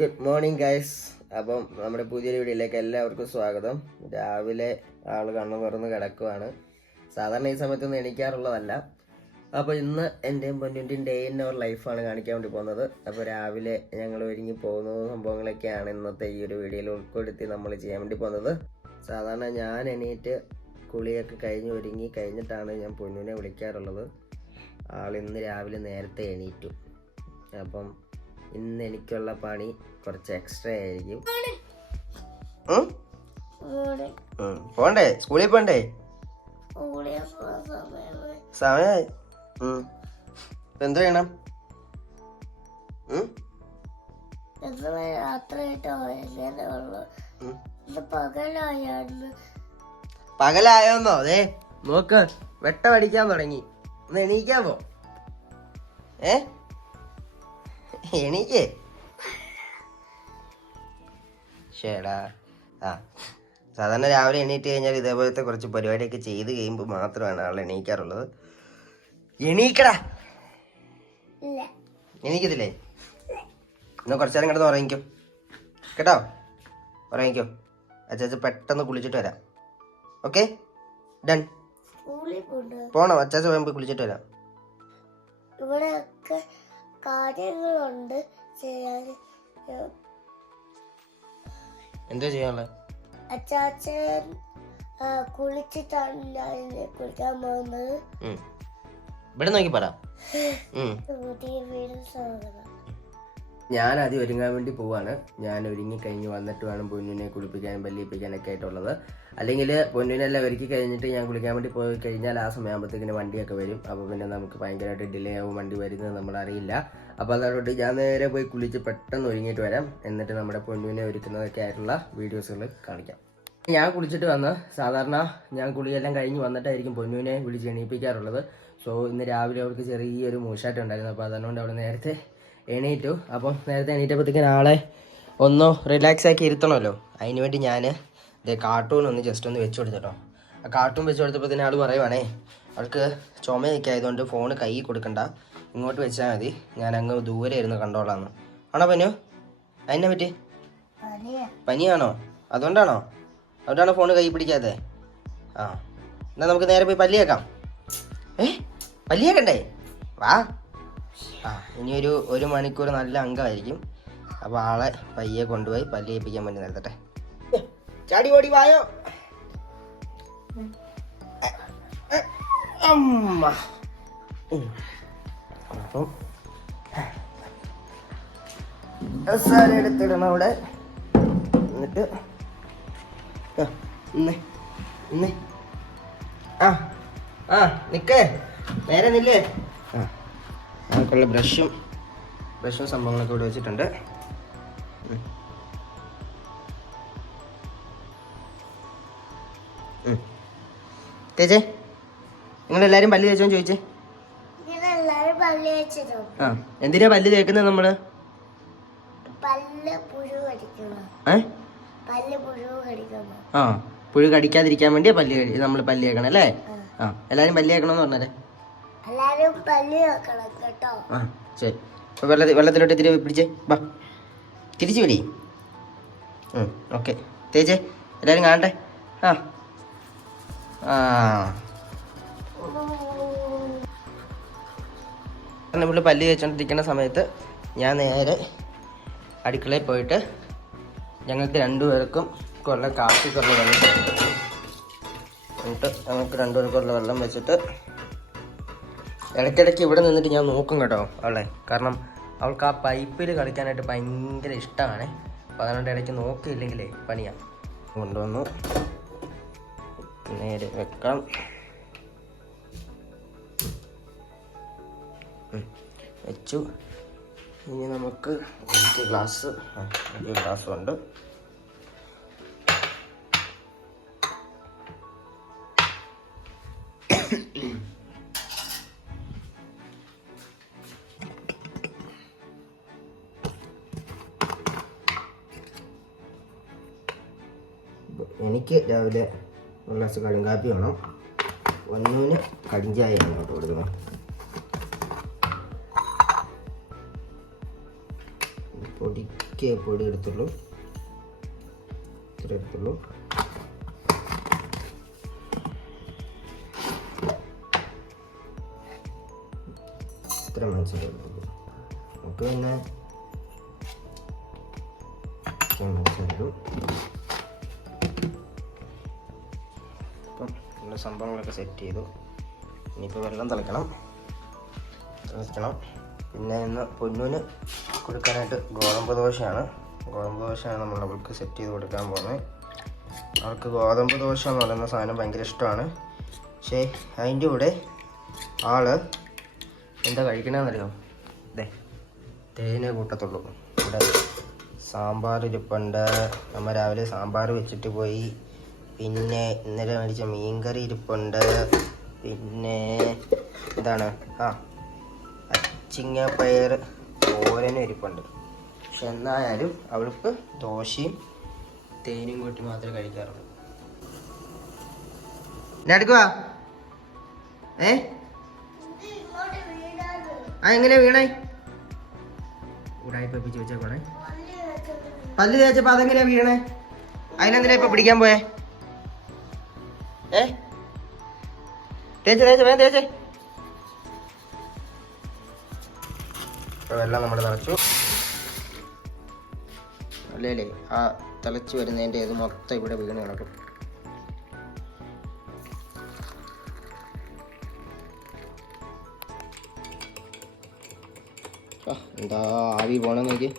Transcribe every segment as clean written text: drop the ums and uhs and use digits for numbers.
Good morning guys. അപ്പം നമ്മുടെ പുതിയൊരു വീഡിയോയിലേക്ക് എല്ലാവർക്കും സ്വാഗതം. രാവിലെ ആള് കണ്ണു തുറന്ന് കിടക്കുവാണ്. സാധാരണ ഈ സമയത്തൊന്നും എണീക്കാറുള്ളതല്ല. അപ്പോൾ ഇന്ന് എൻ്റെയും പൊന്നിൻ്റെയും ഡേ ഇൻ അവർ ലൈഫാണ് കാണിക്കാൻ വേണ്ടി പോകുന്നത്. അപ്പോൾ രാവിലെ ഞങ്ങൾ ഒരുങ്ങി പോകുന്ന സംഭവങ്ങളൊക്കെയാണ് ഇന്നത്തെ ഈ ഒരു വീഡിയോയിൽ ഉൾപ്പെടുത്തി നമ്മൾ ചെയ്യാൻ വേണ്ടി പോകുന്നത്. സാധാരണ ഞാൻ എണീറ്റ് കുളിയൊക്കെ കഴിഞ്ഞ് ഒരുങ്ങി കഴിഞ്ഞിട്ടാണ് ഞാൻ പൊന്നിനെ വിളിക്കാറുള്ളത്. ആളിന്ന് രാവിലെ നേരത്തെ എണീറ്റു. അപ്പം ഇന്ന് എനിക്കുള്ള പണി കുറച്ച് എക്സ്ട്രാ ആയിരിക്കും. പോണ്ടേ? സ്കൂളിൽ പോണ്ടേ? സമയായി. എന്ത് ചെയ്യണം? പകലായോന്നോ? അതെ നോക്ക്, വെട്ടമടിക്കാൻ തുടങ്ങി. ഒന്ന് എണീക്കാമോ? എണീക്കേ. ശേടാ. സാധാരണ രാവിലെ എണീറ്റ് കഴിഞ്ഞാൽ ഇതേപോലത്തെ കുറച്ച് പരിപാടിയൊക്കെ ചെയ്ത് കഴിയുമ്പോൾ മാത്രമാണ് ആൾ എണീക്കാറുള്ളത്. എണീക്കടാ. എണീക്കത്തില്ലേ? എന്നാ കുറച്ചു നേരം കിടന്ന് ഉറങ്ങിക്കോ കേട്ടോ. ഉറങ്ങിക്കോ. അച്ചാച്ച പെട്ടെന്ന് കുളിച്ചിട്ട് വരാം. Okay, done. പോണോ? അച്ചാച്ച പോയി കുളിച്ചിട്ട് വരാം. ഇവിടെയൊക്കെ കാര്യങ്ങളുണ്ട് ചെയ്യാൻ. എന്താ ചെയ്യാനുള്ളത്? അച്ചാച്ചൻ കുളിച്ചിട്ടാണ് ഞാൻ കുളിക്കാൻ പോകുന്നത്. ഇവിടെ നോക്കി പറ. ഞാൻ ആദ്യം ഒരുങ്ങാൻ വേണ്ടി പോവാണ്. ഞാൻ ഒരുങ്ങി കഴിഞ്ഞ് വന്നിട്ട് വേണം പൊന്നിനെ കുളിപ്പിക്കാനും പല്ലിപ്പിക്കാനൊക്കെ ആയിട്ടുള്ളത്. അല്ലെങ്കിൽ പൊന്നിനെല്ലാം ഒരുക്കി കഴിഞ്ഞിട്ട് ഞാൻ കുളിക്കാൻ വേണ്ടി പോയി കഴിഞ്ഞാൽ ആ സമയമാകുമ്പോഴത്തേക്കിന് വണ്ടിയൊക്കെ വരും. അപ്പോൾ പിന്നെ നമുക്ക് ഭയങ്കരമായിട്ട് ഡിലേ ആവും വണ്ടി വരുന്നത് നമ്മളറിയില്ല. അപ്പോൾ അതുകൊണ്ട് ഞാൻ നേരെ പോയി കുളിച്ച് പെട്ടെന്ന് ഒരുങ്ങിയിട്ട് വരാം. എന്നിട്ട് നമ്മുടെ പൊന്നിനെ ഒരുക്കുന്നതൊക്കെ ആയിട്ടുള്ള വീഡിയോസുകൾ കാണിക്കാം. ഞാൻ കുളിച്ചിട്ട് വന്ന് സാധാരണ ഞാൻ കുളിയെല്ലാം കഴിഞ്ഞ് വന്നിട്ടായിരിക്കും പൊന്നുവിനെ വിളിച്ച് എണീപ്പിക്കാറുള്ളത്. സോ ഇന്ന് രാവിലെ അവർക്ക് ചെറിയൊരു മൂശാറ്റം ഉണ്ടായിരുന്നു. അപ്പോൾ അതുകൊണ്ട് അവിടെ നേരത്തെ എണീറ്റു. അപ്പം നേരത്തെ എണീറ്റപ്പോഴത്തേക്കും ആളെ ഒന്ന് റിലാക്സ് ആക്കി ഇരുത്തണമല്ലോ. അതിന് വേണ്ടി ഞാൻ കാർട്ടൂൺ ഒന്ന് ജസ്റ്റ് ഒന്ന് വെച്ച് കൊടുത്തിട്ടോ. ആ കാർട്ടൂൺ വെച്ച് കൊടുത്തപ്പോൾ തന്നെ ആൾ പറയുവാണേ, അവൾക്ക് ചുമയൊക്കെ ആയതുകൊണ്ട് ഫോൺ കൈ കൊടുക്കണ്ട, ഇങ്ങോട്ട് വെച്ചാൽ മതി, ഞാൻ അങ്ങ് ദൂരെ ഇരുന്ന് കണ്ടോളാന്ന്. ആണോ പനു? അതിനെ പറ്റി പനിയാണോ? അതുകൊണ്ടാണോ ഫോൺ കൈ പിടിക്കാതെ? എന്നാൽ നമുക്ക് നേരെ പോയി പല്ലിയേക്കാം. പല്ലിയേക്കണ്ടേ? വാ. ഇനി ഒരു മണിക്കൂർ നല്ല അംഗമായിരിക്കും. അപ്പോൾ ആളെ പയ്യെ കൊണ്ടുപോയി പല്ല് ചെയ്യിപ്പിക്കാൻ വേണ്ടി നിർത്തട്ടെ. ചാടി ഓടി വായോ. അപ്പം എടുത്തിടണം അവിടെ. എന്നിട്ട് നിക്കേ, നേരെ നില്ലേ. നമുക്കുള്ള ബ്രഷും സംഭവങ്ങളൊക്കെ ഇവിടെ വെച്ചിട്ടുണ്ട്. തേച്ചേ, നിങ്ങളെല്ലാരും പല്ല് തേച്ചോന്ന് ചോദിച്ചേ. എന്തിനാ പല്ല് തേക്കുന്നത് നമ്മള്? പുഴു കടിക്കാതിരിക്കാൻ വേണ്ടി നമ്മൾ പല്ല് തേക്കണം അല്ലേ? എല്ലാരും പല്ല് തേക്കണമെന്ന് പറഞ്ഞാലേ. ശരി. വെള്ളത്തിലോട്ട് ഇത്തിരി പിടിച്ചേ. ബാ, തിരിച്ചു പിടി. ഓക്കെ, തേച്ചേ, എല്ലാരും കാണട്ടെ. നമ്മൾ പല്ല് തേച്ചോണ്ടിരിക്കുന്ന സമയത്ത് ഞാൻ നേരെ അടുക്കളയിൽ പോയിട്ട് ഞങ്ങൾക്ക് രണ്ടുപേർക്കും ഉള്ള കാപ്പിക്കുള്ള വെള്ളം എന്നിട്ട് ഞങ്ങൾക്ക് രണ്ടുപേർക്കുള്ള വെള്ളം വെച്ചിട്ട് ഇടയ്ക്കിടയ്ക്ക് ഇവിടെ നിന്നിട്ട് ഞാൻ നോക്കും കേട്ടോ അവളെ. കാരണം അവൾക്ക് ആ പൈപ്പിൽ കളിക്കാനായിട്ട് ഭയങ്കര ഇഷ്ടമാണ്. അപ്പോൾ അതുകൊണ്ട് ഇടയ്ക്ക് നോക്കിയില്ലെങ്കിലേ പണിയാണ്. കൊണ്ടുവന്നു നേരെ വെക്കാം. വെച്ചു. ഇനി നമുക്ക് ഗ്ലാസ് ഉണ്ട്. എനിക്ക് രാവിലെ ഒരു ഗ്ലാസ് കടുങ്കാപ്പി വേണം. ഒന്നിന് കടിഞ്ചായാണ് കേട്ടോ കൊടുക്കുന്നത്. പൊടിക്കേ പൊടി എടുത്തുള്ളൂ, ഇത്ര എടുത്തുള്ളൂ. ഇത്ര മനസ്സിലാവുള്ളൂ. നമുക്ക് പിന്നെ മനസ്സിലാവും. അപ്പം നമ്മുടെ സംഭവങ്ങളൊക്കെ സെറ്റ് ചെയ്തു. ഇനിയിപ്പോൾ വെള്ളം തിളയ്ക്കണം. പിന്നെ ഇന്ന് പൊന്നൂന് കൊടുക്കാനായിട്ട് ഗോതമ്പ് ദോശയാണ് നമ്മൾ അവൾക്ക് സെറ്റ് ചെയ്ത് കൊടുക്കാൻ പോകുന്നത്. അവൾക്ക് ഗോതമ്പ് ദോശ എന്ന് പറയുന്ന സാധനം ഭയങ്കര ഇഷ്ടമാണ്. പക്ഷേ അതിൻ്റെ കൂടെ ആള് എന്താ കഴിക്കണമെന്നറിയോ? ഇതേ തേനേ കൂട്ടത്തുള്ളൂ. ഇവിടെ സാമ്പാർ ഇരിപ്പുണ്ട്. നമ്മൾ രാവിലെ സാമ്പാർ വെച്ചിട്ട് പോയി. പിന്നെ ഇന്നലെ മേടിച്ച മീൻകറി ഇരിപ്പുണ്ട്. പിന്നെ എന്താണ് അച്ചിങ്ങപ്പയർ തോരനും ഇരിപ്പുണ്ട്. പക്ഷെ എന്നായാലും അവൾക്ക് ദോശയും തേനും കൂട്ടി മാത്രമേ കഴിക്കാറുള്ളൂ. എന്നെ എടുക്കുവാ? എങ്ങനെയാ വീണേ? ഉടായിപ്പിച്ച് വെച്ചേക്കണേ. പല്ല് തേച്ചപ്പോ അതെങ്ങനെയാ വീണേ? അതിനെന്തിനാ ഇപ്പൊ പിടിക്കാൻ പോയേ? തേച്ചേ. വെള്ളം നമ്മൾ തിളച്ചു. അല്ലേ ആ തിളച്ച് വരുന്നതിൻ്റെ ഇത് മൊത്തം ഇവിടെ വീണ് കിടക്കും. എന്താ ആവി പോണം നോക്കി.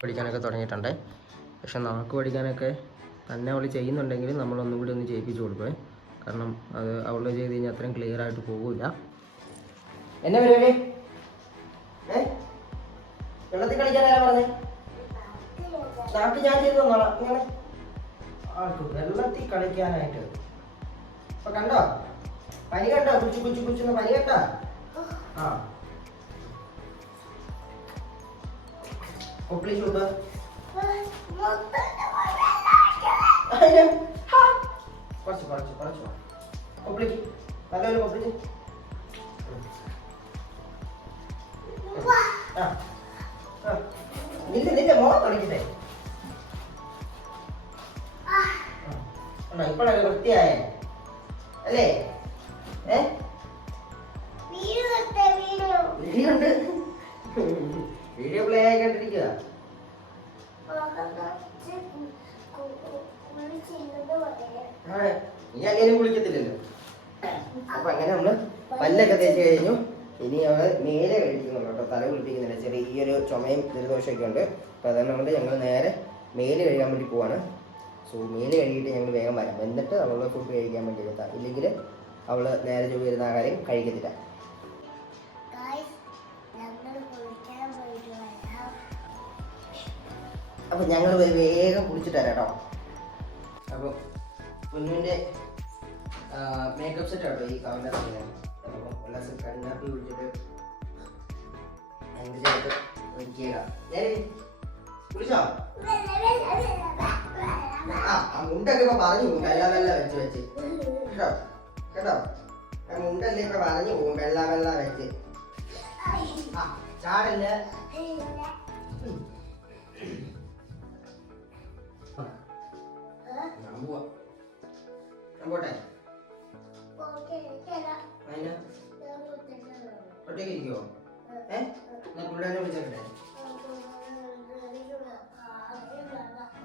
പഠിക്കാനൊക്കെ തുടങ്ങിയിട്ടുണ്ട്. പക്ഷെ നമുക്ക് പഠിക്കാനൊക്കെ തന്നെ അവൾ ചെയ്യുന്നുണ്ടെങ്കിൽ നമ്മളൊന്നും കൂടി ഒന്ന് ചെയ്യിപ്പിച്ച് കൊടുക്കുവേ. കാരണം അത് അവൾ ചെയ്ത് കഴിഞ്ഞാൽ അത്രയും ക്ലിയർ ആയിട്ട് പോകില്ല. എന്നെ പരിപാടി വെള്ളത്തിൽ കളിക്കാനാരാ പറഞ്ഞേ? നാട്ടിൽ ഞാൻ ചെയ്ത് തന്നോളാം. ഇങ്ങനെ ആൾക്ക് വെള്ളത്തിൽ കളിക്കാനായിട്ട് ഇപ്പൊ കണ്ടോ? പനി കണ്ടോ? കുച്ചു പനി കണ്ടോ? കൊപ്പിളി ചൂട് കുറച്ച് കൊപ്പിളിക്ക് നല്ലൊരു കൊപ്പിളിക്ക്. നിന്റെ മോളെ കളിക്കട്ടെ. ഇപ്പോഴല്ലേ വൃത്തിയായേ അല്ലേ? വീടുണ്ട്. വീഡിയോ പ്ലേ ആയി കണ്ടിരിക്കുക. നീ അങ്ങനെ കുളിക്കത്തില്ലല്ലോ. അപ്പൊ അങ്ങനെ നമ്മള് പല്ലൊക്കെ തേച്ച് കഴിഞ്ഞു. ഇനി ഞങ്ങൾ മേലെ കഴിക്കുന്നുള്ളൂ കേട്ടോ. തല കുളിപ്പിക്കുന്നില്ല. ചെറിയൊരു ചുമയും ജലദോഷമൊക്കെ ഉണ്ട്. അപ്പോൾ അതുകൊണ്ട് ഞങ്ങൾ നേരെ മേല് കഴുകാൻ വേണ്ടി പോവാണ്. സോ മേല് കഴുകിയിട്ട് ഞങ്ങൾ വേഗം വരാം. എന്നിട്ട് അവളുടെ ഫുഡ് കഴിക്കാൻ വേണ്ടി എത്താം. ഇല്ലെങ്കിൽ അവൾ നേരെ ജോലി വരുന്ന കാര്യം കഴിക്കത്തില്ല. അപ്പം ഞങ്ങൾ വേഗം കുളിച്ചിട്ട് തരാം കേട്ടോ. അപ്പോൾ പൊന്നുവിൻ്റെ മേക്കപ്പ് സെറ്റ് ആട്ടോ ഈ കവറിൻ്റെ സമയം. അപ്പോൾ എല്ലാ കണ്ണാപ്പി വിളിച്ചിട്ട് എന്ത് ചെയ്തിട്ട് ഒരുക്കിയേക്ക. കുളിച്ചോ? ആ മുണ്ടൊക്കെ ഇപ്പൊ പറഞ്ഞു പോകും. വെള്ളം വെച്ച് കേട്ടോ കേട്ടോ. മുണ്ടല്ലേ ഇപ്പൊ പറഞ്ഞു പോകും. വെള്ളം വെച്ച് ചാടല്ല. പോട്ടെ. ഒറ്റയ്ക്ക് ഇരിക്കുവോ? പിള്ളേരെ വിളിച്ചേക്കട്ടെ.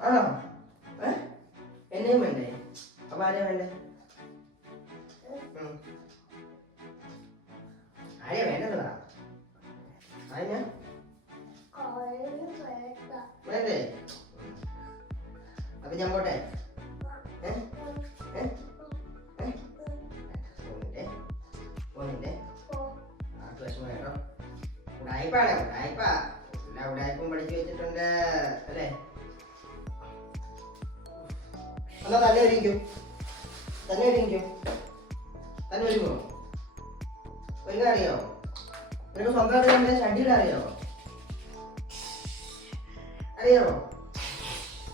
ആണോ? എന്നെയും വേണ്ടേ? അപ്പൊ ആരെയാ വേണ്ടേ? ആരെയാ വേണ്ടതാ? ആരെയാ വേണ്ടേ? അപ്പൊ ഞാൻ പോട്ടെ. ഉടായ്പും പഠിച്ചു വെച്ചിട്ടുണ്ട് അല്ലേ? എന്നാ തന്നെ ഒരുങ്ങോ? ഒരുങ്ങാൻ അറിയോ? നിനക്ക് സ്വന്തമായിട്ട് ഷഡ്യൂൾ അറിയോ? അറിയാമോ?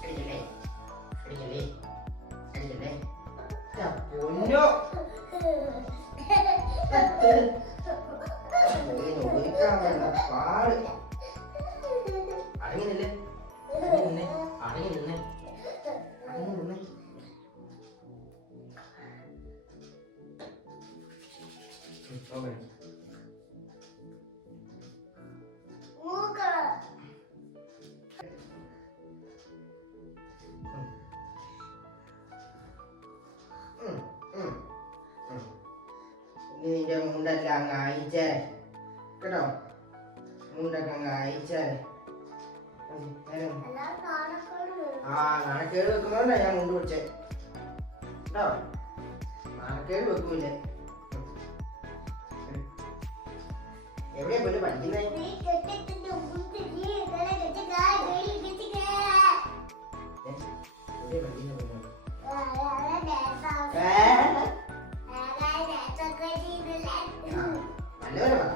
അടിക്കല്ലേ അടിക്കല്ലേ അടിക്കല്ലേ. പൊന്നോ ഒരുക്കാൻ വേണ്ട പാട്. അടങ്ങി നില്ലേ, അടങ്ങി നിന്നേ, അടങ്ങി നിന്നേ, അടങ്ങി നിന്നേ. ഓക്കെ നിന്റെ മുണ്ടൊക്കെ അങ്ങ് അയച്ചേ കേട്ടോ, മുണ്ടൊക്കെ അങ്ങ് അയച്ചേ. ആ നാണക്കേട് വെക്കുന്നോണ്ടാ ഞാൻ മുണ്ട് വെച്ചേ കേട്ടോ, നാണക്കേട് വെക്കൂല്ലേ. എവിടെയാ പോയിട്ട് പഠിക്കുന്നേ? നല്ലവരെ പറ.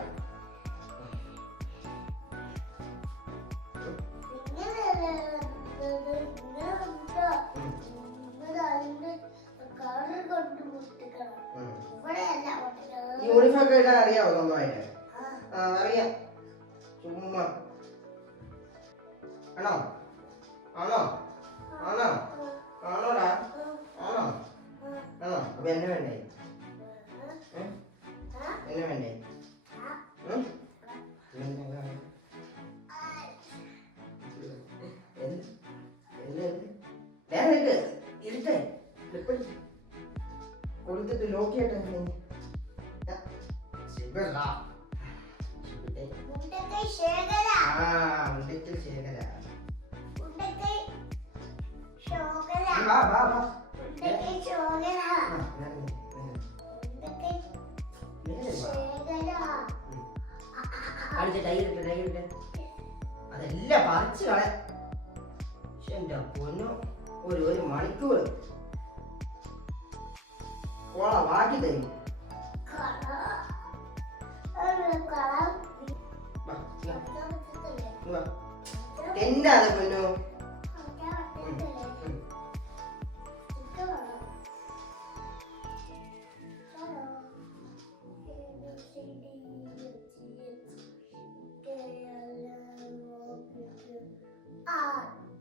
യൂണിഫോം ഒക്കെ ഇടാൻ അറിയാവോ സ്വന്തമായിട്ട്? ആ അറിയാം. ചുമ്മാ ആണോ ആണോ ആണോ ആണോടാ ആണോ ആണോ? അപ്പൊ എന്നെ വേണ്ടേ? എന്നെ വേണ്ടേ? ഇരുട്ടെ കൊടുത്തിട്ട് ലോക്കിയായിട്ട് അതെല്ലാം പറിച്ചു കളയാ. എന്റെ പൊന്നു ഒരു മണിക്കൂർ ബാക്കി തരും. എന്താ പൊന്നു?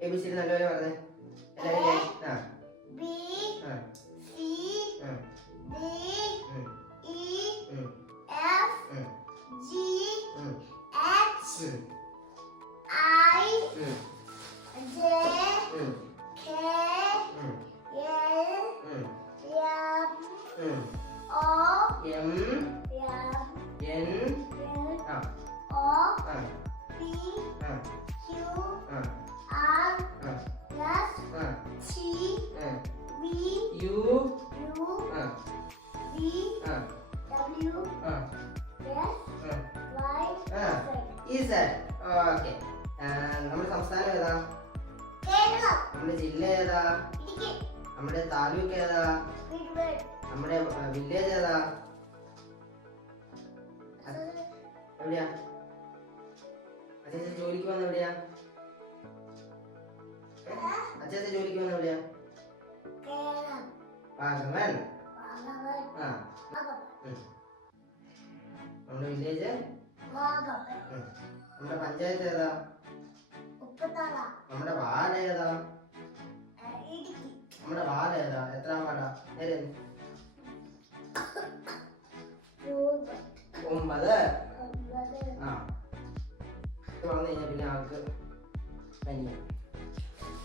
എബിസിഡി നല്ലപോലെ പറഞ്ഞേ എല്ലാവരും. നമ്മുടെ സംസ്ഥാനം ഏതാ? നമ്മുടെ ജില്ല ഏതാ? നമ്മുടെ താലൂക്ക് ഏതാ? നമ്മുടെ വില്ലേജ് ഏതാ? എവിടെയാ അച്ഛൻ ജോലിക്ക് വന്ന? എവിടെയാ അച്ഛൻ ജോലിക്ക് വന്ന? എവിടെയാ? വാഗമൺ. ആ നമ്മുടെ വില്ലേജ്? നമ്മുടെ പഞ്ചായത്ത് ഏതാ? നമ്മുടെ വാർഡ് ഏതാ? നമ്മുടെ വാർഡ് ഏതാ? എത്രാം വാർഡാ? 9. ആ വന്നു കഴിഞ്ഞാൽ പിന്നെ ആൾക്ക് പനിയാ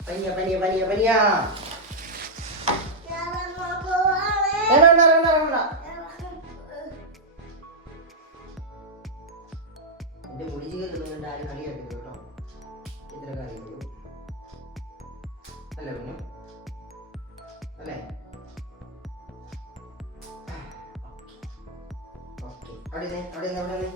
പനിയാ പനിയാ പനിയാ പനിയാ. എന്റെ മുടിച്ചികൾ നിന്നുകൊണ്ട് ആരും കളിയാക്കില്ല കേട്ടോ. ഇത്ര കാര്യമുള്ളൂ അല്ലേ പിന്നെ അല്ലേ? അവിടെ അവിടെ അവിടെ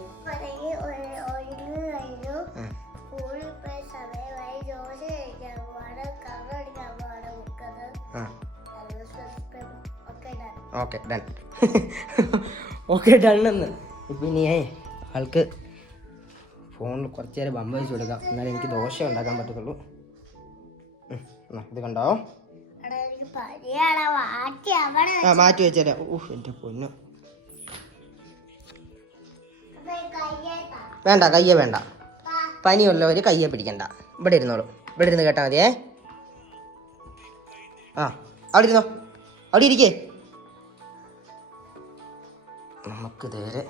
ഓക്കെ ഡൺ. ഓക്കെ ഡണ്ണെന്ന്. ഇപ്പം ഇനി ആൾക്ക് ഫോണിൽ കുറച്ച് നേരം ബമ്പ് വെച്ച് കൊടുക്കാം, എന്നാലും എനിക്ക് ദോശ ഉണ്ടാക്കാൻ പറ്റത്തുള്ളൂ. ഇത് കണ്ടോ? എടാ, എനിക്ക് പനിയാടാ, മാറ്റി അവിടെ ആ മാറ്റി വെച്ചേരാ. എൻ്റെ പൊന്നു. വേണ്ട, കയ്യെ വേണ്ട. പനിയുള്ളവർ കയ്യെ പിടിക്കണ്ട. ഇവിടെ ഇരുന്നോളൂ. ഇവിടെ ഇരുന്ന് കേട്ടാൽ മതിയേ. ആ അവിടെ ഇരുന്നോ, അവിടെ ഇരിക്കേ. നമുക്ക് നേരെ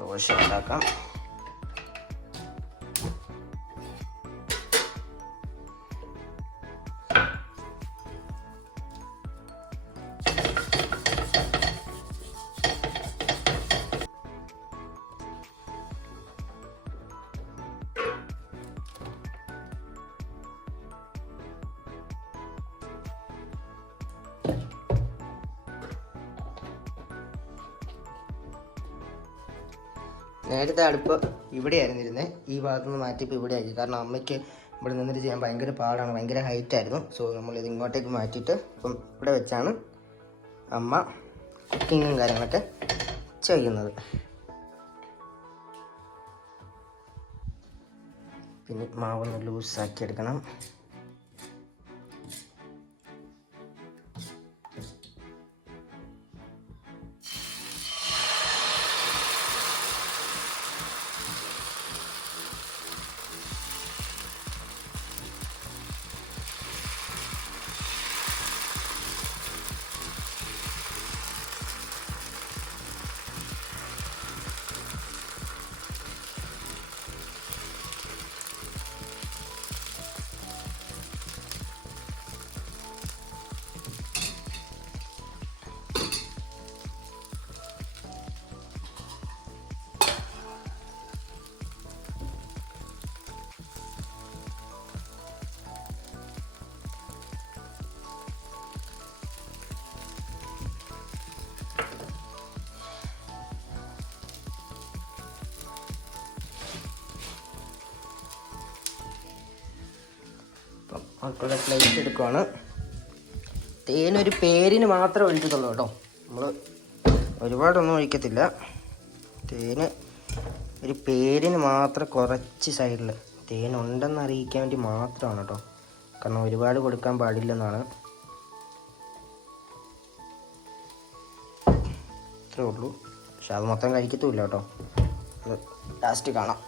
ദോശ ഉണ്ടാക്കാം. നേരത്തെ അടുപ്പ് ഇവിടെ ആയിരുന്നിരുന്നേ. ഈ ഭാഗത്തുനിന്ന് മാറ്റിയപ്പോൾ ഇവിടെ ആയിരിക്കും. കാരണം അമ്മയ്ക്ക് ഇവിടെ നിന്നിട്ട് ചെയ്യാൻ ഭയങ്കര പാടാണ്, ഭയങ്കര ഹൈറ്റ് ആയിരുന്നു. സോ നമ്മളിത് ഇങ്ങോട്ടേക്ക് മാറ്റിയിട്ട് ഇപ്പം ഇവിടെ വെച്ചാണ് അമ്മ കുക്കിങ്ങും കാര്യങ്ങളൊക്കെ ചെയ്യുന്നത്. പിന്നെ മാവൊന്ന് ലൂസാക്കി എടുക്കണം. മക്കളുടെ പ്ലേറ്റ് എടുക്കുവാണ്. തേനൊരു പേരിന് മാത്രമേ ഒഴിക്കത്തുള്ളൂ കേട്ടോ. നമ്മൾ ഒരുപാടൊന്നും ഒഴിക്കത്തില്ല. തേന് ഒരു പേരിന് മാത്രം കുറച്ച് സൈഡിൽ തേനുണ്ടെന്ന് അറിയിക്കാൻ വേണ്ടി മാത്രമാണ് കേട്ടോ. കാരണം ഒരുപാട് കൊടുക്കാൻ പാടില്ലെന്നാണ്. ഇത്രേ ഉള്ളൂ. പക്ഷെ അത് മൊത്തം കഴിക്കത്തുമില്ല കേട്ടോ. അത് ലാസ്റ്റ് കാണാം.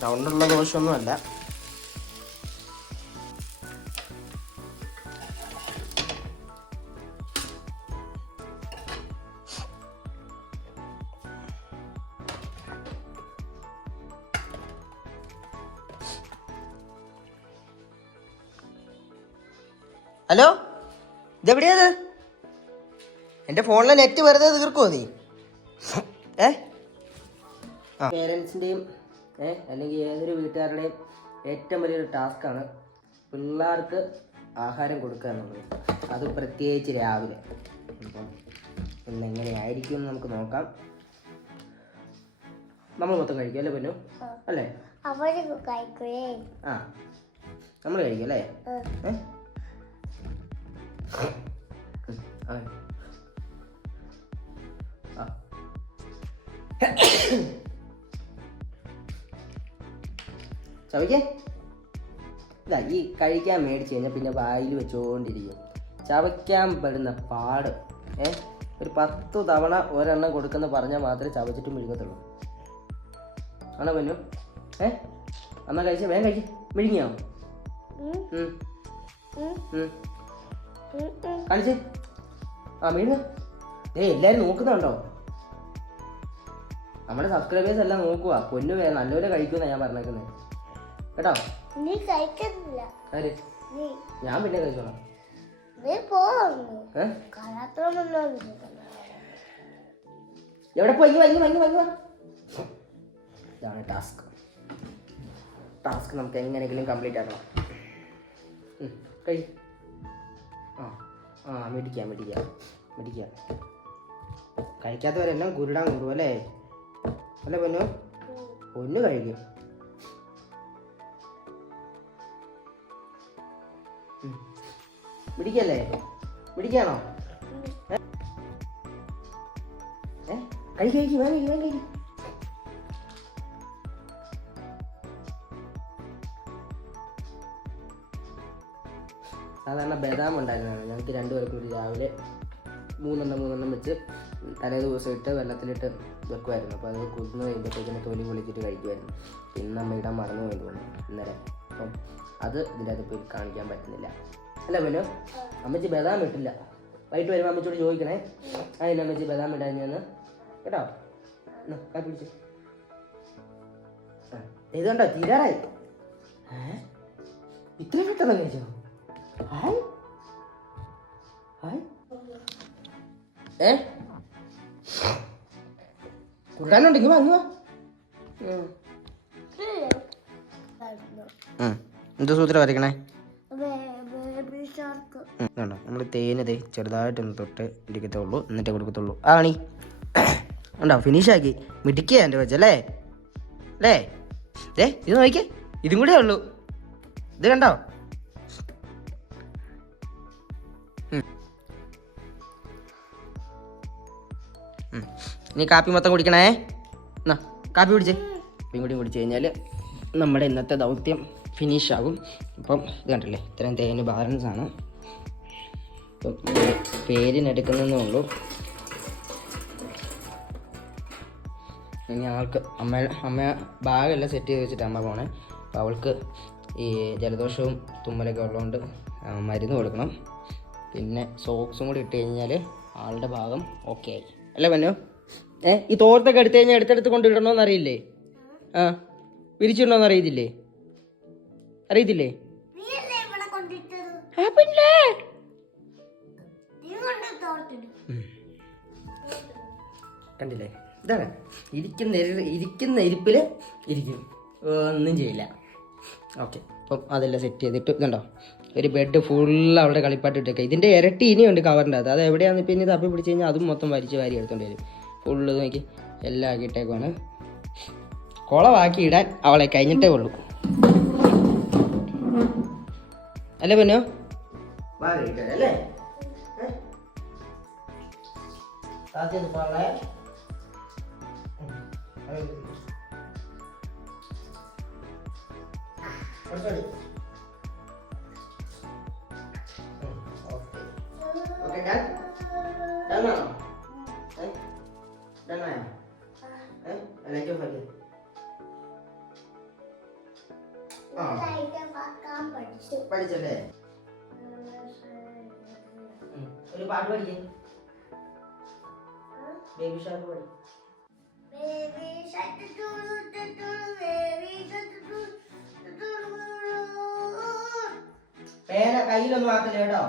റൗണ്ടുള്ള ദോശയൊന്നുമല്ല. ഹലോ, ഇതെവിടെയത്? എൻ്റെ ഫോണിലെ നെറ്റ് വെറുതെ തീർക്കുമോ നീ? പേരൻസിൻ്റെയും അല്ലെങ്കിൽ ഏതൊരു വീട്ടുകാരുടെയും ഏറ്റവും വലിയൊരു ടാസ്ക്കാണ് പിള്ളേർക്ക് ആഹാരം കൊടുക്കുക എന്നുള്ളത്. അത് പ്രത്യേകിച്ച് രാവിലെ. അപ്പം ഇന്നെങ്ങനെയായിരിക്കും എന്ന് നമുക്ക് നോക്കാം. നമ്മൾ മൊത്തം കഴിക്കും അല്ലേ പൊന്നു? അല്ലേ? ആ, നമ്മൾ കഴിക്കും അല്ലേ? ചവയ്ക്കേ, ഇതാ ഈ കഴിക്കാൻ മേടിച്ച് കഴിഞ്ഞാൽ പിന്നെ വായിൽ വെച്ചുകൊണ്ടിരിക്കും. ചവയ്ക്കാൻ പെടുന്ന പാട്. ഒരു 10 തവണ ഒരെണ്ണം കൊടുക്കുന്ന പറഞ്ഞാൽ മാത്രമേ ചവച്ചിട്ട് മെഴുകത്തുള്ളൂ. ആണോ പൊന്നു? അമ്മ കഴിച്ച വേഗം കഴിക്കും. മെഴുകിയോ? കാണിച്ചേ. ആ മെഴുക. എല്ലാവരും നോക്കുന്നുണ്ടോ? നമ്മുടെ സബ്സ്ക്രൈബേഴ്സ് എല്ലാം നോക്കുക. പൊന്നു നല്ലപോലെ കഴിക്കുമെന്നാണ് ഞാൻ പറഞ്ഞേക്കുന്നത് കേട്ടോ. നീ കഴിക്കുന്നില്ല. ഞാൻ പിന്നെ കഴിച്ചോളാം. എവിടെ പോയി? ഇതാണ് ടാസ്ക്. നമുക്ക് എങ്ങനെയെങ്കിലും കംപ്ലീറ്റ് ആക്കണം. കഴി. മെടിക്കാം. കഴിക്കാത്തവരെല്ലാം ഗുരുടാൻ കൂടും അല്ലേ? അല്ലേ പൊന്നു? പൊന്നു കഴിക്കും. പിടിക്കല്ലേ? പിടിക്കാണോ? കഴിക്കും വേണം കഴിക്കും. സാധാരണ ബദാം ഉണ്ടായിരുന്നതാണ്. ഞങ്ങൾക്ക് രണ്ടുപേർക്കും ഒരു രാവിലെ മൂന്നെണ്ണം വെച്ച് തലേ ദിവസം ഇട്ട് വെള്ളത്തിലിട്ട് വെക്കുമായിരുന്നു. അപ്പോൾ അത് കുതിർന്ന് കഴിയുമ്പോഴത്തേക്കിന് തൊലി പൊളിച്ചിട്ട് കഴിക്കുമായിരുന്നു. ഇന്ന് അമ്മ ഇടാൻ മറന്നു പോയി തോന്നുന്നു ഇന്നലെ. അപ്പം അത് ഇതിൻ്റെ അകത്ത് പോയി കാണിക്കാൻ പറ്റുന്നില്ല. അല്ല പിന്നെ അമ്മച്ചി ബദാം ഇട്ടില്ല. വൈകിട്ട് വരുമ്പോൾ അമ്മച്ചോട് ചോദിക്കണേ അതിന് അമ്മച്ചി ബദാം ഇടാഞ്ഞെന്ന് കേട്ടോ. കാപ്പി പിടിച്ച് ഇത് കണ്ടോ തീരാറായി. ഇത്ര പെട്ടെന്ന് കഴിച്ചോ? ഹായ് ഹായ് കുട്ടാനുണ്ടെങ്കിൽ വന്നു. എന്താ സൂത്രം വരയ്ക്കണേ? നമ്മൾ തേനത് ചെറുതായിട്ടൊന്ന് തൊട്ട് ഇരിക്കത്തുള്ളൂ, എന്നിട്ടേ കൊടുക്കത്തുള്ളൂ. ആണി ഉണ്ടോ? ഫിനിഷാക്കി മിടിക്കുക എൻ്റെ വെച്ചല്ലേ അല്ലേ? ഇത് നോക്കിക്കേ, ഇതും കൂടെ ഉള്ളൂ. ഇത് കണ്ടോ? ഇനി കാപ്പി മൊത്തം കുടിക്കണേ. എന്നാ കാപ്പി കുടിച്ചേ. കാപ്പിയും കൂടി കുടിച്ചു കഴിഞ്ഞാൽ നമ്മുടെ ഇന്നത്തെ ദൗത്യം ഫിനിഷ് ആകും. അപ്പം ഇത് കണ്ടില്ലേ, ഇത്രയും തേന് ബാലൻസ് ആണ്. ഇപ്പം പേരിനെടുക്കുന്നതേ ഉള്ളൂ. ഇനി ആൾക്ക് അമ്മ ബാഗെല്ലാം സെറ്റ് ചെയ്ത് വെച്ചിട്ട് അമ്മ പോണേ. അപ്പോൾ അവൾക്ക് ഈ ജലദോഷവും തുമ്മലൊക്കെ ഉള്ളതുകൊണ്ട് മരുന്ന് കൊടുക്കണം. പിന്നെ സോക്സും കൂടി ഇട്ട് കഴിഞ്ഞാൽ ആളുടെ ഭാഗം ഓക്കെ ആയി അല്ലേ പന്നു? ഈ തോർത്തൊക്കെ എടുത്തു കഴിഞ്ഞാൽ എടുത്തെടുത്ത് കൊണ്ടിടണമെന്ന് അറിയില്ലേ? വിരിച്ചിടണമെന്ന് അറിയത്തില്ലേ? അറിയത്തില്ലേ? പിന്നെ കണ്ടില്ലേ, ഇതാണ് ഇരിക്കുന്ന ഇരിപ്പിൽ ഇരിക്കും, ഒന്നും ചെയ്യില്ല. ഓക്കെ, അപ്പം അതെല്ലാം സെറ്റ് ചെയ്തിട്ട് ഇതുണ്ടോ ഒരു ബെഡ് ഫുള്ള് അവിടെ കളിപ്പാട്ട് ഇട്ടേക്കുക. ഇതിൻ്റെ ഇരട്ടി ഇനിയുണ്ട് കവറിൻ്റെ അത് എവിടെയാണെന്ന് ഇപ്പം ഇനി തപ്പി പിടിച്ച് കഴിഞ്ഞാൽ അതും മൊത്തം വലിച്ച് വാരി എടുത്തോണ്ട് വരും. ഫുള്ള് നോക്കി എല്ലാം ആക്കിയിട്ടേക്കുവാണ്. കുളമാക്കി ഇടാൻ അവളെ കഴിഞ്ഞിട്ടേ ഉള്ളൂ അല്ലേ പൊന്നോ? അല്ലേ പഠിച്ചല്ലേ? ഒരു പാട്ട് പഠിക്കേ. ബേബി ഷാർക്ക് പഠി. പേന കയ്യിലൊന്നും ആക്കില്ല കേട്ടോ.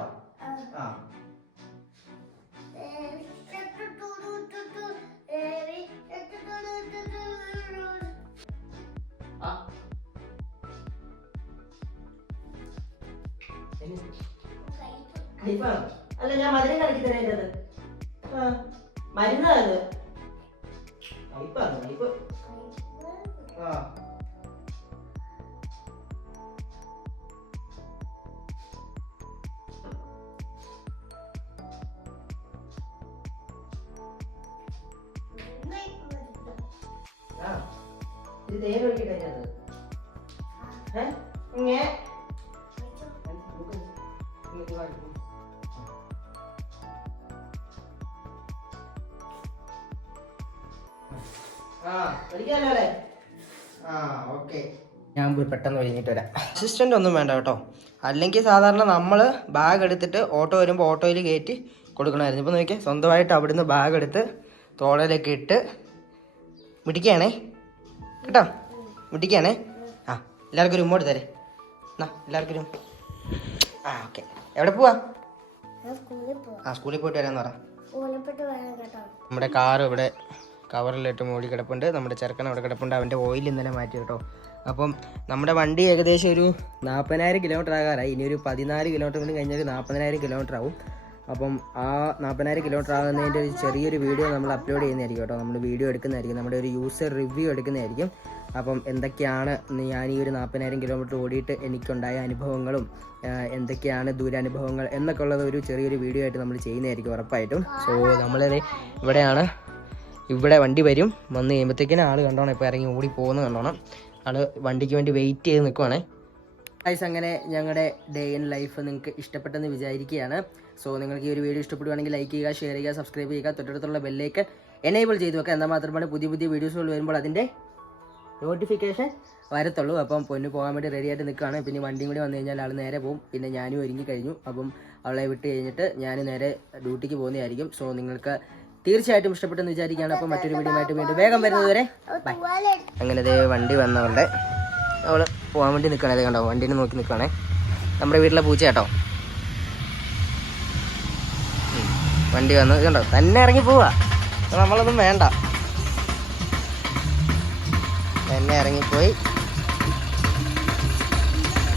അല്ല ഞാൻ മധുരം കളിക്കി തരേണ്ടത് മരുന്നത് കയ്പാണ്. കയ്പ് ഇത് തേൻ ഒഴിക്കട്ടെ. ഞാൻ പോയി പെട്ടെന്ന് ഒരുങ്ങിട്ട് വരാം. അസിസ്റ്റൻ്റ് ഒന്നും വേണ്ട കേട്ടോ. അല്ലെങ്കിൽ സാധാരണ നമ്മൾ ബാഗ് എടുത്തിട്ട് ഓട്ടോ വരുമ്പോൾ ഓട്ടോയിൽ കയറ്റി കൊടുക്കണമായിരുന്നു. ഇപ്പോൾ നോക്കിയാൽ സ്വന്തമായിട്ട് അവിടുന്ന് ബാഗ് എടുത്ത് തോളയിലൊക്കെ ഇട്ട് മിടിക്കുകയാണേ കേട്ടോ. മിടിക്കുകയാണേ. എല്ലാവർക്കും ഒരു ഉമ്മോട്ട് തരേ. എന്നാ എല്ലാവർക്കും ഒരു ഓക്കെ. എവിടെ പോവാ? സ്കൂളിൽ പോയിട്ട് വരാമെന്ന് പറ. നമ്മുടെ കാർ ഇവിടെ കവറിലിട്ട് മൂടി കിടപ്പുണ്ട്. നമ്മുടെ ചെറുക്കൻ അവിടെ കിടപ്പുണ്ട്. അവൻ്റെ ഓയിൽ ഇന്നലെ മാറ്റി കേട്ടോ. അപ്പം നമ്മുടെ വണ്ടി ഏകദേശം ഒരു 40,000 കിലോമീറ്റർ ആകാറായി. ഇനി ഒരു 14 കിലോമീറ്റർ കൂടി കഴിഞ്ഞാൽ 40,000 കിലോമീറ്റർ ആവും. അപ്പം ആ 40,000 കിലോമീറ്റർ ആകുന്നതിൻ്റെ ഒരു ചെറിയൊരു വീഡിയോ നമ്മൾ അപ്ലോഡ് ചെയ്യുന്നതായിരിക്കും കേട്ടോ. നമ്മൾ വീഡിയോ എടുക്കുന്നതായിരിക്കും. നമ്മുടെ ഒരു യൂസർ റിവ്യൂ എടുക്കുന്നതായിരിക്കും. അപ്പം എന്തൊക്കെയാണ് ഞാൻ ഈ ഒരു 40,000 കിലോമീറ്റർ ഓടിയിട്ട് എനിക്കുണ്ടായ അനുഭവങ്ങളും എന്തൊക്കെയാണ് ദൂരാനുഭവങ്ങൾ എന്നൊക്കെ ഉള്ളത് ഒരു ചെറിയൊരു വീഡിയോ ആയിട്ട് നമ്മൾ ചെയ്യുന്നതായിരിക്കും ഉറപ്പായിട്ടും. സോ നമ്മളിത് ഇവിടെയാണ്. ഇവിടെ വണ്ടി വരും, വന്ന് കഴിയുമ്പോഴത്തേക്കിനും ആൾ കണ്ടോണം ഇപ്പോൾ ഇറങ്ങി ഓടി പോകുന്നത് കണ്ടോണം. ആൾ വണ്ടിക്ക് വേണ്ടി വെയിറ്റ് ചെയ്ത് നിൽക്കുവാണേ. ഗൈസ്, അങ്ങനെ ഞങ്ങളുടെ ഡേ ഇൻ ലൈഫ് നിങ്ങൾക്ക് ഇഷ്ടപ്പെട്ടെന്ന് വിചാരിക്കുകയാണ്. സോ നിങ്ങൾക്ക് ഈ ഒരു വീഡിയോ ഇഷ്ടപ്പെടുവാണെങ്കിൽ ലൈക്ക് ചെയ്യുക, ഷെയർ ചെയ്യുക, സബ്സ്ക്രൈബ് ചെയ്യുക, തൊട്ടടുത്തുള്ള ബെല്ലേക്ക് എനേബിൾ ചെയ്ത് വെക്കുക. എന്നാൽ മാത്രമാണ് പുതിയ പുതിയ വീഡിയോസുകൾ വരുമ്പോൾ അതിൻ്റെ നോട്ടിഫിക്കേഷൻ വരത്തുള്ളൂ. അപ്പം പൊന്നു പോകാൻ വേണ്ടി റെഡി ആയിട്ട് നിൽക്കുകയാണ്. പിന്നെ വണ്ടിയും കൂടി വന്നു കഴിഞ്ഞാൽ ആൾ നേരെ പോകും. പിന്നെ ഞാനും ഒരുങ്ങി കഴിഞ്ഞു. അപ്പം അവളെ വിട്ട് കഴിഞ്ഞിട്ട് ഞാൻ നേരെ ഡ്യൂട്ടിക്ക് പോകുന്നതായിരിക്കും. സോ നിങ്ങൾക്ക് തീർച്ചയായിട്ടും ഇഷ്ടപ്പെട്ടെന്ന് വിചാരിക്കുകയാണ്. അപ്പം മറ്റൊരു വീഡിയോ ആയിട്ട് വീണ്ടും വേഗം വരുന്നതുവരെ ബൈ. അങ്ങനെ അതേ വണ്ടി വന്നവളുടെ അവൾ പോകാൻ വേണ്ടി നിൽക്കണേ. കണ്ടോ, വണ്ടീനെ നോക്കി നിൽക്കുകയാണേ. നമ്മുടെ വീട്ടിലെ പൂച്ച കേട്ടോ. വണ്ടി വന്ന് കണ്ടോ, തന്നെ ഇറങ്ങി പോവാ. നമ്മളൊന്നും വേണ്ട, തന്നെ ഇറങ്ങിപ്പോയി.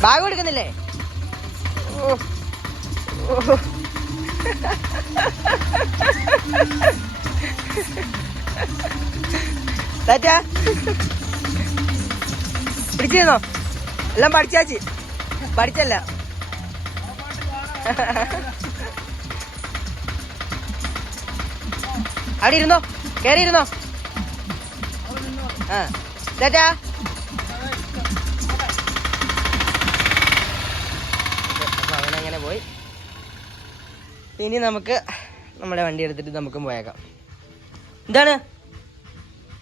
ബാഗ് എടുക്കുന്നില്ലേ? താറ്റാ പിടിച്ചിരുന്നോ? എല്ലാം പഠിച്ചാച്ചി, പഠിച്ചല്ല. അവിടെ ഇരുന്നോ, കയറിയിരുന്നോ. ആ താറ്റാ. അവനങ്ങനെ പോയി. ഇനി നമുക്ക് നമ്മുടെ വണ്ടി എടുത്തിട്ട് നമുക്കും പോയേക്കാം. എന്താണ്